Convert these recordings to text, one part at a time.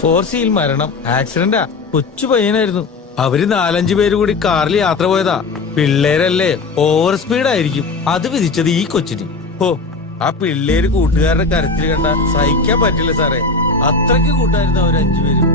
ഫോർസിയിൽ മരണം. ആക്സിഡന്റാ. കൊച്ചു പയ്യനായിരുന്നു. അവര് 4-5 പേര് കൂടി കാറിൽ യാത്ര പോയതാ. പിള്ളേരല്ലേ, ഓവർ സ്പീഡ് ആയിരിക്കും. അത് വിധിച്ചത് ഈ കൊച്ചിന്. ഓ, ആ പിള്ളേര് കൂട്ടുകാരുടെ കരച്ചിൽ കണ്ട സഹിക്കാൻ പറ്റില്ല സാറേ. അത്രയ്ക്ക് കൂട്ടായിരുന്നു അവർ 5 പേരും.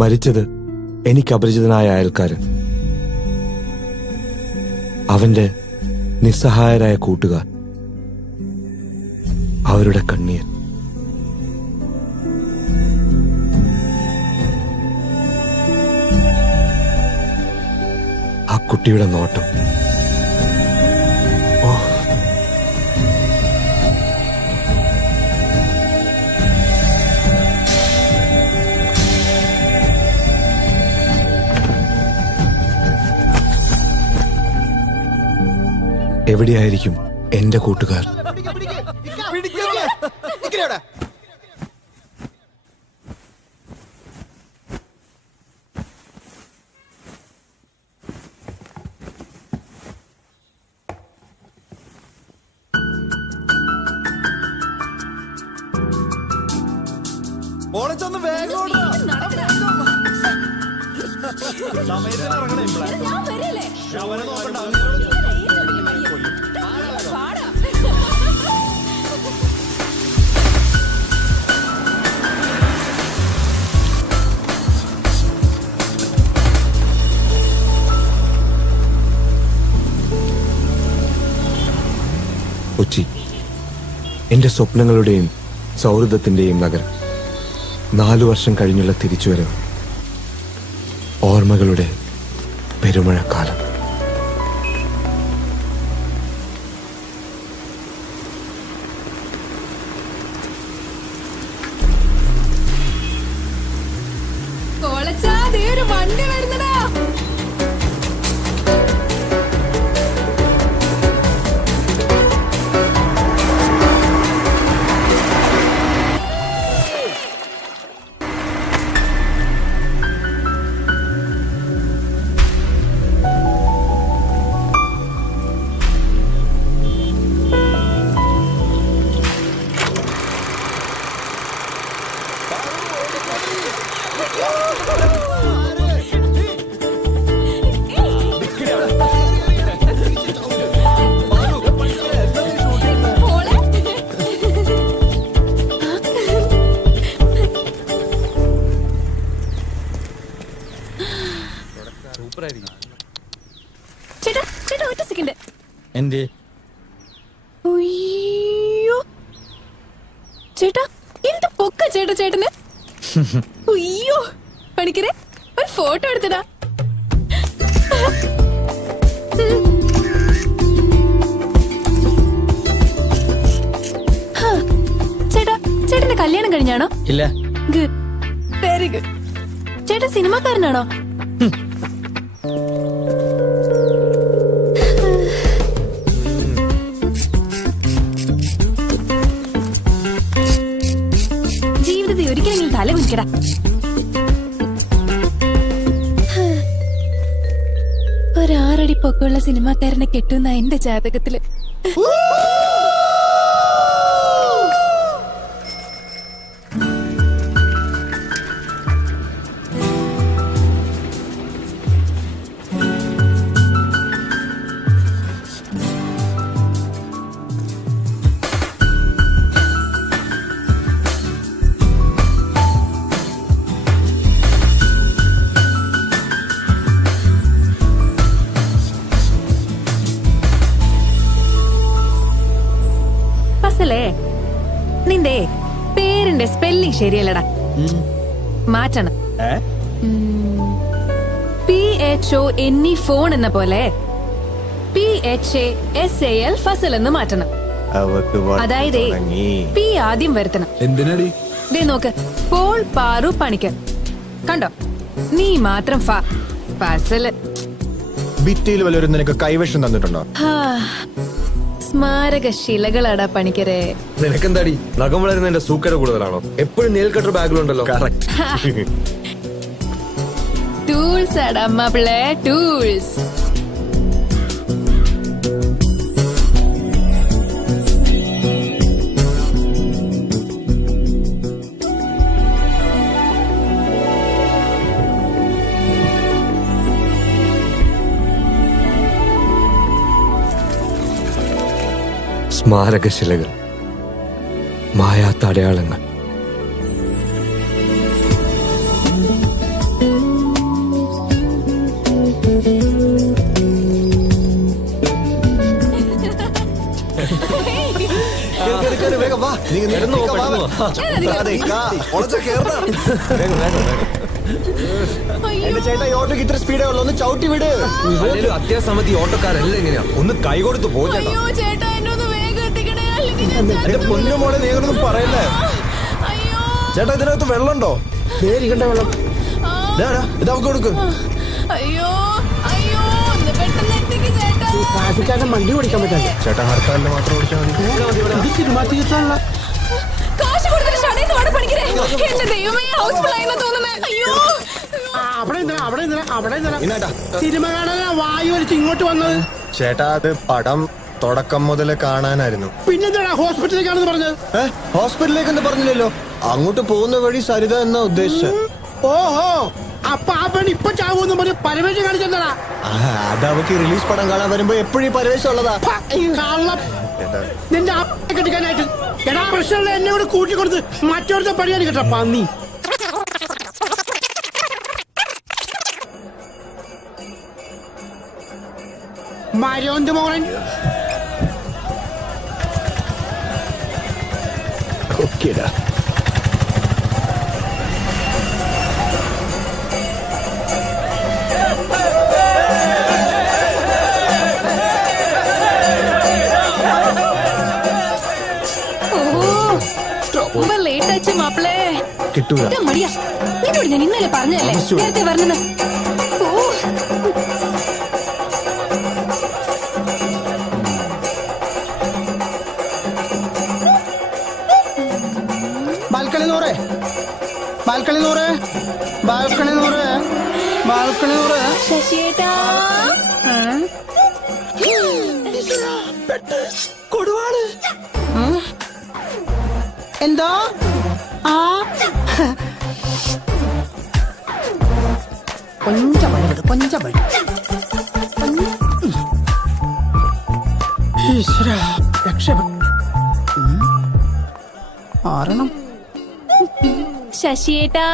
മരിച്ചത് എനിക്ക് അപരിചിതനായ അയൽക്കാരൻ. അവന്റെ നിസ്സഹായരായ കൂട്ടുകാർ, അവരുടെ കണ്ണീർ. ആ കുട്ടിയുടെ നോട്ടം. ഓ, എവിടെയായിരിക്കും എന്റെ കൂട്ടുകാർ? കൊച്ചി, എന്റെ സ്വപ്നങ്ങളുടെയും സൗഹൃദത്തിന്റെയും നഗരം. 4 വർഷം കഴിഞ്ഞുള്ള തിരിച്ചുവരവ്. ഓർമ്മകളുടെ പെരുമഴക്കാലം. വണ്ടി വരുന്നടാ. ചേട്ടാ ചേട്ടാ ഒറ്റ സെക്കൻഡ്. എന്തേ? അയ്യോ ചേട്ടാ, എന്ത് പൊക്ക ചേട്ടാ ചേട്ടന്. അയ്യോ പണിക്കരെ, ഒരു ഫോട്ടോ എടുത്തടാ. ചേട്ടാ, ചേട്ടന്റെ കല്യാണം കഴിഞ്ഞാണോ? ഇല്ല. Good, very good. ചേട്ടാ സിനിമാക്കാരനാണോ? ജീവിതത്തിൽ ഒരിക്കലെങ്കിലും തല കുനിക്കടാ. ഒരാറടി പൊക്കമുള്ള സിനിമാക്കാരനെ കെട്ടുന്ന എന്റെ ജാതകത്തില്. നിന്റെ പേരിന്റെ സ്പെല്ലിംഗ് ശരിയല്ലടാ, മാറ്റണം. PHONE ഫോൺ എന്ന പോലെ PHASAL ഫസൽ എന്ന് മാറ്റണം. അതായത് പി ആദ്യം വരുത്തണം. എന്തിനടി? ദേ നോക്ക്, പോൾ പാറു പണിക്കർ. കണ്ടോ, നീ മാത്രം ഫസല്. ഭിത്തിയിൽ വല്ലൊരു നിനക്ക് കൈവശം തന്നിട്ടുണ്ടോ? സ്മാരക ശിലകളാടാ പണിക്കരെ. നിനക്കെന്താടി നഖം വളരുന്നതിന്റെ സൂക്കര കൂടുതലാണോ? എപ്പോഴും നെയിൽ കട്ടർ ബാഗിലുണ്ടല്ലോ. ടൂൾസ് ആടാ മാപ്പിളെ, ടൂൾസ്. സ്മാരകശിലകൾ, മായാത്ത അടയാളങ്ങൾ. എന്റെ ചേട്ടാ, ഈ ഓട്ടോക്ക് ഇത്ര സ്പീഡേ ഉള്ളൂ, ഒന്ന് ചവിട്ടി വിട്. അത്യാസമതി ഓട്ടോക്കാരെല്ലാം എങ്ങനെയാ? ഒന്ന് കൈ കൊടുത്ത് പോ ചേട്ടാ. എന്റെ പൊന്നു മോളെ, നീ ഒന്നും പറയല്ലേ. ചേട്ടാ, ഇതിനകത്ത് വെള്ളമുണ്ടോ? പേരിക്കണ്ട വെള്ളം. ഇതവക്ക് കൊടുക്ക്. ട്രാഫിക്കാരൻ വണ്ടി ഓടിക്കാൻ പറ്റില്ല. ചേട്ടാ, ഹർത്താലിന് മാത്രം ഓടിച്ചാൽ മതി. ഇത് സിനിമ തിയേറ്ററാണല്ലോ. സിനിമ കാണാൻ വായു വലിച്ച് ഇങ്ങോട്ട് വന്നത്. ചേട്ടാ, അത് പടം തുടക്കം മുതൽ കാണാനായിരുന്നു. പിന്നെന്താ ഹോസ്പിറ്റലിലേക്കാണെന്ന് പറഞ്ഞത്? ഹോസ്പിറ്റലിലേക്ക് എന്താ പറഞ്ഞില്ലല്ലോ. അങ്ങോട്ട് പോകുന്ന വഴി സരിത എന്നാ ഉദ്ദേശിച്ചത്. ഓഹോ, അപ്പൊ ആ പെണ്ണ് ഇപ്പൊ ചാവൂന്ന് പറഞ്ഞ് പരവേശം കാണിച്ചെന്താ? അത് അവക്ക് റിലീസ് പടം കാണാൻ വരുമ്പോ എപ്പോഴും പരവേശം ഉള്ളതാ. നിന്റെ കെട്ടിക്കാനായിട്ട് എടാ, പ്രശ്നമുള്ള എന്നെ കൂടെ കൂട്ടിക്കൊടുത്ത് മറ്റോടത്തെ പണിയാണ് കേട്ടോ പന്നി. മരോന്ത് മോഹൻ ഓക്കേടാ. ലേറ്റ് ആச்சு മാപ്പിളേ. കിട്ടൂല. മടിയാ, നിന്നോട് ഞാൻ ഇന്നലെ പറഞ്ഞല്ലേ നേരത്തെ പറഞ്ഞത്. ബാൽക്കണി നൂറ്, ബാൽക്കണി നൂറ്, ബാൽക്കണി നൂറ്, ബാൽക്കണി നൂറ്. ശശിയേട്ടാ, കൊടുവാള് എന്താ? ആ കൊഞ്ചപഴി വിട്, കൊഞ്ചപഴി. ഈശ്വരാ, രക്ഷപ്പെട്ടു. മാറണം. ശശിയേട്ടാ,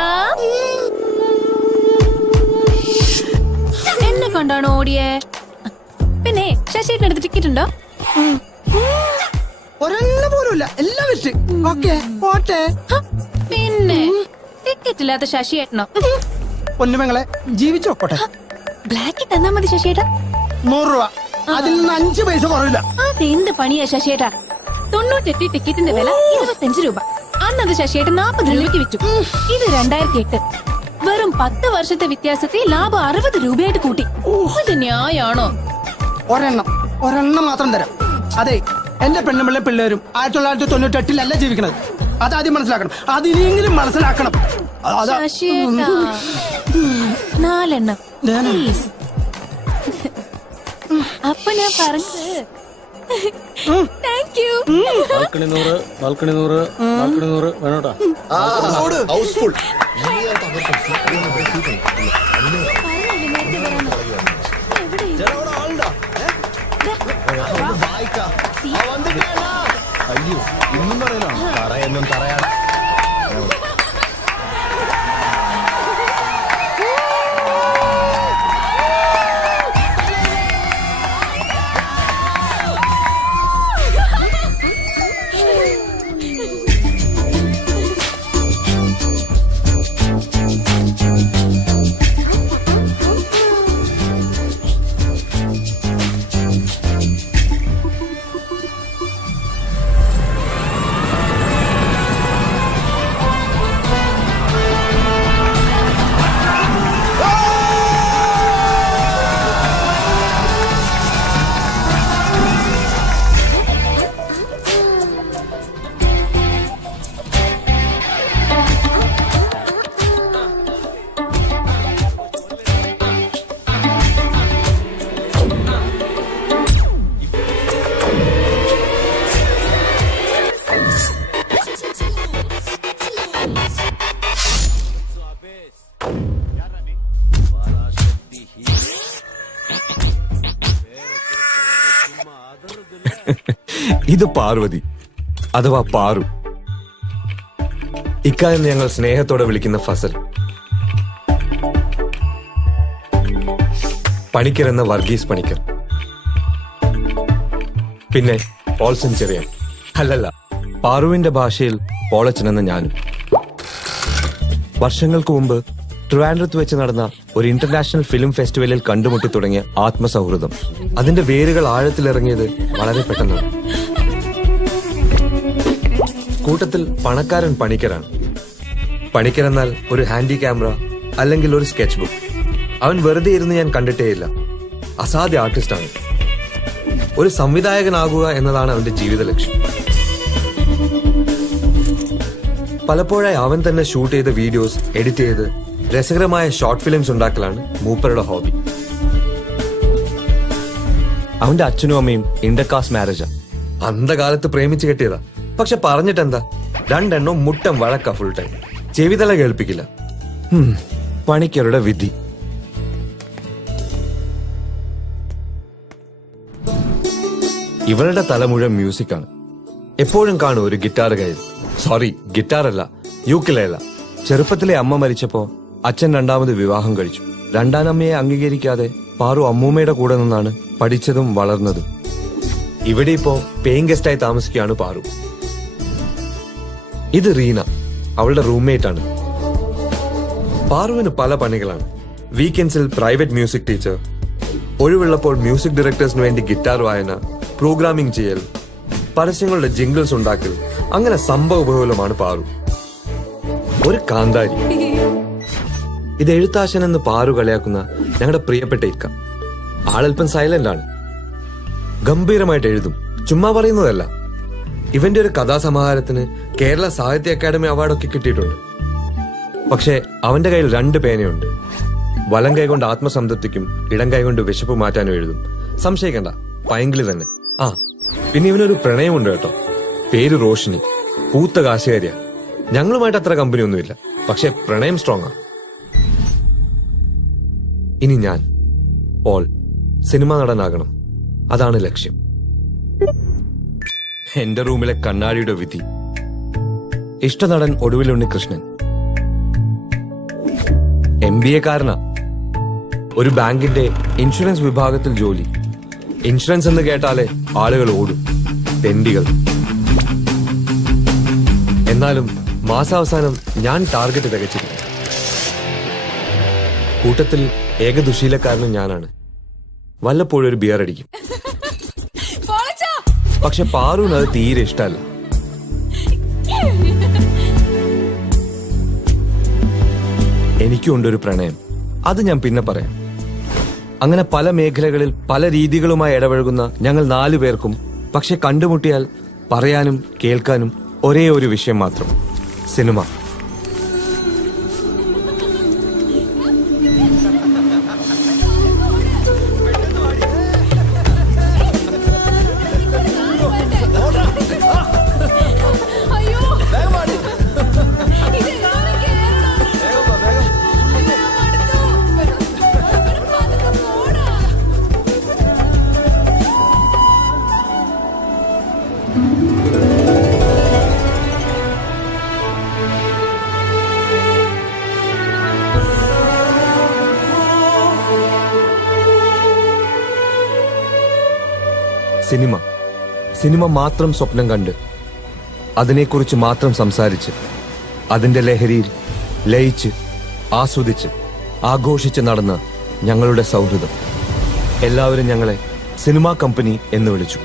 എന്നെ കൊണ്ടാണോ ഓടിയേ? പിന്നെ ശശിയേട്ടൻ അടുത്ത് ടിക്കറ്റ് ഉണ്ടോ? ഒരെണ്ണം പോലും ഇല്ല, എല്ലാം വെച്ച്. ഓക്കെ, പോട്ടെ. പിന്നെ ടിക്കറ്റ് ഇല്ലാത്ത ശശിയേട്ടനോ? പൊന്നുമങ്ങളെ, ജീവിച്ചു നോക്കോട്ടെ. ബ്ലാക്ക് തന്നാ മതി ശശിയേട്ടാ. 100 രൂപ, അതിൽ നിന്ന് 5 പൈസ കുറവില്ല. അതെന്ത് പണിയാ ശശിയേട്ടാ? 98 ടിക്കറ്റിന്റെ വില 25 രൂപ. അന്നത് ശശിയേട്ടൻ 40 രൂപയ്ക്ക് വിറ്റു. ഇത് 2008. വെറും 10 വർഷത്തെ വ്യത്യാസത്തിൽ ലാഭം 60 രൂപയായിട്ട് കൂട്ടി. ഇത് ന്യായാണോ? ഒരെണ്ണം മാത്രം തരാം. അതെ, എന്റെ പെണ്ണുമ്പിള്ള പിള്ളേരും 1998 ജീവിക്കണത്. അതാദ്യം മനസ്സിലാക്കണം. അതിനെങ്കിലും മനസ്സിലാക്കണം. ശശിയേട്ടാ, 4 എണ്ണം പ്ലീസ്. അപ്പൊ ഞാൻ പറഞ്ഞത് thank you. Balcony 100, balcony 100, balcony 100 വേണോട്ടാ. ഹൗസ്ഫുൾ. അയ്യോ, ഇന്നും പറയലോ തറയെന്നും തറയാ. ഇത് പാർവതി അഥവാ പാറു. ഇക്കാര്യം ഞങ്ങൾ സ്നേഹത്തോടെ വിളിക്കുന്ന ഫസൽ. പണിക്കർ എന്ന വർഗീസ് പണിക്കർ. പിന്നെ പോൾസൻ ചെറിയാൻ. അല്ലല്ല, പാറുവിന്റെ ഭാഷയിൽ പോളച്ചൻ എന്ന ഞാനും. വർഷങ്ങൾക്ക് മുമ്പ് ട്രിവാൻഡ്രത്ത് വെച്ച് നടന്ന ഒരു ഇന്റർനാഷണൽ ഫിലിം ഫെസ്റ്റിവലിൽ കണ്ടുമുട്ടി തുടങ്ങിയ ആത്മസൗഹൃദം അതിന്റെ വേരുകൾ ആഴത്തിലിറങ്ങിയത് വളരെ പെട്ടെന്നാണ്. കൂട്ടത്തിൽ പണക്കാരൻ പണിക്കരാണ്. പണിക്കർ എന്നാൽ ഒരു ഹാൻഡി ക്യാമറ അല്ലെങ്കിൽ ഒരു സ്കെച്ച് ബുക്ക്. അവൻ വെറുതെ ഇരുന്ന് ഞാൻ കണ്ടിട്ടേയില്ല. അസാധ്യ ആർട്ടിസ്റ്റാണ്. ഒരു സംവിധായകനാകുക എന്നതാണ് അവന്റെ ജീവിത ലക്ഷ്യം. പലപ്പോഴായി അവൻ തന്നെ ഷൂട്ട് ചെയ്ത വീഡിയോസ് എഡിറ്റ് ചെയ്ത് രസകരമായ ഷോർട്ട് ഫിലിംസ് ഉണ്ടാക്കലാണ് മൂപ്പരുടെ ഹോബി. അവന്റെ അച്ഛനും അമ്മയും ഇന്റർകാസ്റ്റ് മാരേജാ. അന്ധകാലത്ത് പ്രേമിച്ച് കെട്ടിയതാ. പക്ഷെ പറഞ്ഞിട്ടെന്താ, രണ്ടെണ്ണം മുട്ടം വഴക്ക ഫുൾ ടൈം. ചെവിതല കേൾപ്പിക്കില്ല. പണിക്കരുടെ വിധി. ഇവളുടെ തല മുഴുവൻ മ്യൂസിക്കാണ്. എപ്പോഴും കാണും ഒരു ഗിറ്റാർ കയ്യിൽ. സോറി, ഗിറ്റാറല്ല, യൂക്കിലേല. ചെറുപ്പത്തിലെ അമ്മ മരിച്ചപ്പോ അച്ഛൻ രണ്ടാമത് വിവാഹം കഴിച്ചു. രണ്ടാനമ്മയെ അംഗീകരിക്കാതെ പാറു അമ്മൂമ്മയുടെ കൂടെ നിന്നാണ് പഠിച്ചതും വളർന്നതും. ഇവിടെ ഇപ്പോ പേയിങ് ഗസ്റ്റായി താമസിക്കുകയാണ് പാറു. ഇത് റീന, അവളുടെ റൂംമേറ്റ് ആണ്. പാറുവിന് പല പണികളാണ്. വീക്കെൻഡ്സിൽ പ്രൈവറ്റ് മ്യൂസിക് ടീച്ചർ, ഒഴിവുള്ളപ്പോൾ മ്യൂസിക് ഡയറക്ടേഴ്സിന് വേണ്ടി ഗിറ്റാർ വായന, പ്രോഗ്രാമിംഗ് ചെയ്യൽ, പരസ്യങ്ങളുടെ ജിംഗിൾസ് ഉണ്ടാക്കൽ, അങ്ങനെ സംഭവബഹുലമാണ് പാറു. ഒരു കാന്താരി. ഇത് എഴുത്താശൻ എന്ന് പാറു കളിയാക്കുന്ന ഞങ്ങളുടെ പ്രിയപ്പെട്ട ഇക്ക. ആളൽപ്പം സൈലന്റ് ആണ്. ഗംഭീരമായിട്ട് എഴുതും, ചുമ്മാ പറയുന്നതല്ല. ഇവന്റെ ഒരു കഥാസമാഹാരത്തിന് കേരള സാഹിത്യ അക്കാദമി അവാർഡൊക്കെ കിട്ടിയിട്ടുണ്ട്. പക്ഷേ അവന്റെ കയ്യിൽ 2 പേനയുണ്ട്. വലം കൈകൊണ്ട് ആത്മസംതൃപ്തിക്കും ഇടം കൈകൊണ്ട് വിശപ്പ് മാറ്റാനും എഴുതും. സംശയിക്കണ്ട, പൈങ്കിളി തന്നെ. ആ, പിന്നെ ഇവനൊരു പ്രണയമുണ്ട് കേട്ടോ. പേര് റോഷിനി. പൂത്ത കാശുകാരിയാ. ഞങ്ങളുമായിട്ട് അത്ര കമ്പനിയൊന്നുമില്ല, പക്ഷെ പ്രണയം സ്ട്രോങ് ആ. ഇനി ഞാൻ പോൾ സിനിമാ നടനാകണം, അതാണ് ലക്ഷ്യം. എന്റെ റൂമിലെ കണ്ണാടിയുടെ വിധി. ഇഷ്ടനടൻ ഒടുവിൽ ഉണ്ണികൃഷ്ണൻ. MBA കാരനാ. ഒരു ബാങ്കിന്റെ ഇൻഷുറൻസ് വിഭാഗത്തിൽ ജോലി. ഇൻഷുറൻസ് എന്ന് കേട്ടാലേ ആളുകൾ ഓടും, തെണ്ടികൾ. എന്നാലും മാസാവസാനം ഞാൻ ടാർഗറ്റ് തികച്ചിരുന്നു. കൂട്ടത്തിൽ ഏക ദുശീലക്കാരനും ഞാനാണ്. വല്ലപ്പോഴും ഒരു ബിയർ അടിക്കും. പക്ഷെ പാറുവിന് അത് തീരെ ഇഷ്ടമല്ല. എനിക്കുണ്ടൊരു പ്രണയം, അത് ഞാൻ പിന്നെ പറയാം. അങ്ങനെ പല മേഖലകളിൽ പല രീതികളുമായി ഇടപഴകുന്ന ഞങ്ങൾ 4 പേർക്കും പക്ഷെ കണ്ടുമുട്ടിയാൽ പറയാനും കേൾക്കാനും ഒരേ ഒരു വിഷയം മാത്രം: സിനിമ. സിനിമ മാത്രം സ്വപ്നം കണ്ട് അതിനെക്കുറിച്ച് മാത്രം സംസാരിച്ച് അതിന്റെ ലഹരിയിൽ ലയിച്ച് ആസ്വദിച്ച് ആഘോഷിച്ച് നടന്ന ഞങ്ങളുടെ സൗഹൃദം എല്ലാവരും ഞങ്ങളെ സിനിമാ കമ്പനി എന്ന് വിളിച്ചു.